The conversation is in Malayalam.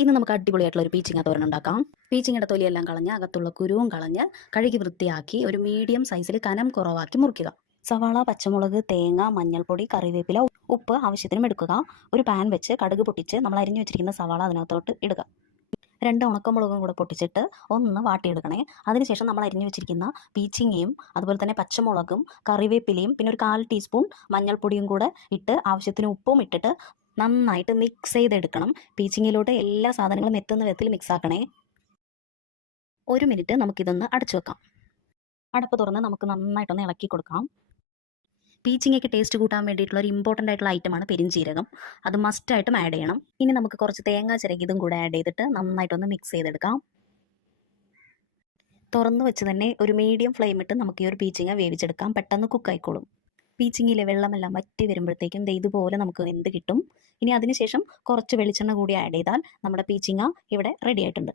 ഇന്ന് നമുക്ക് അടിപൊളിയായിട്ടുള്ള ഒരു പീച്ചിങ്ങ തോരൻ ഉണ്ടാക്കാം. പീച്ചിങ്ങയുടെ തൊലിയെല്ലാം കളഞ്ഞ് അകത്തുള്ള കുരുവും കളഞ്ഞ് കഴുകി വൃത്തിയാക്കി ഒരു മീഡിയം സൈസിൽ കനം കുറവാക്കി മുറിക്കുക. സവാള, പച്ചമുളക്, തേങ്ങ, മഞ്ഞൾപ്പൊടി, കറിവേപ്പില, ഉപ്പ് ആവശ്യത്തിനും എടുക്കുക. ഒരു പാൻ വെച്ച് കടുക് പൊട്ടിച്ച് നമ്മൾ അരിഞ്ഞു വെച്ചിരിക്കുന്ന സവാള അതിനകത്തോട്ട് ഇടുക. 2 ഉണക്കമുളകും കൂടെ പൊട്ടിച്ചിട്ട് ഒന്ന് വാട്ടിയെടുക്കണേ. അതിനുശേഷം നമ്മൾ അരിഞ്ഞു വെച്ചിരിക്കുന്ന പീച്ചിങ്ങയും അതുപോലെ തന്നെ പച്ചമുളകും കറിവേപ്പിലയും പിന്നെ ഒരു 1/4 ടീസ്പൂൺ മഞ്ഞൾപ്പൊടിയും കൂടെ ഇട്ട് ആവശ്യത്തിന് ഉപ്പും ഇട്ടിട്ട് നന്നായിട്ട് മിക്സ് ചെയ്തെടുക്കണം. പീച്ചിങ്ങയിലോട്ട് എല്ലാ സാധനങ്ങളും എത്തുന്ന വിധത്തിൽ മിക്സ് ആക്കണേ. 1 മിനിറ്റ് നമുക്കിതൊന്ന് അടച്ചു വെക്കാം. അടപ്പ് തുറന്ന് നമുക്ക് നന്നായിട്ടൊന്ന് ഇളക്കി കൊടുക്കാം. പീച്ചിങ്ങയ്ക്ക് ടേസ്റ്റ് കൂട്ടാൻ വേണ്ടിയിട്ടുള്ള ഒരു ഇമ്പോർട്ടൻ്റ് ആയിട്ടുള്ള ഐറ്റമാണ് പെരിഞ്ജീരകം. അത് മസ്റ്റായിട്ടും ആഡ് ചെയ്യണം. ഇനി നമുക്ക് കുറച്ച് തേങ്ങ ചിരകിയതും കൂടെ ആഡ് ചെയ്തിട്ട് നന്നായിട്ടൊന്ന് മിക്സ് ചെയ്തെടുക്കാം. തുറന്നു വെച്ച് തന്നെ ഒരു മീഡിയം ഫ്ലെയിം ഇട്ട് നമുക്ക് ഈ ഒരു പീച്ചിങ്ങ വേവിച്ചെടുക്കാം. പെട്ടെന്ന് കുക്കായിക്കോളും. പീച്ചിങ്ങയിലെ വെള്ളമെല്ലാം വറ്റി വരുമ്പോഴത്തേക്കും ഇതുപോലെ നമുക്ക് വെന്ത് കിട്ടും. ഇനി അതിനുശേഷം കുറച്ച് വെളിച്ചെണ്ണ കൂടി ആഡ് ചെയ്താൽ നമ്മുടെ പീച്ചിങ്ങ ഇവിടെ റെഡി ആയിട്ടുണ്ട്.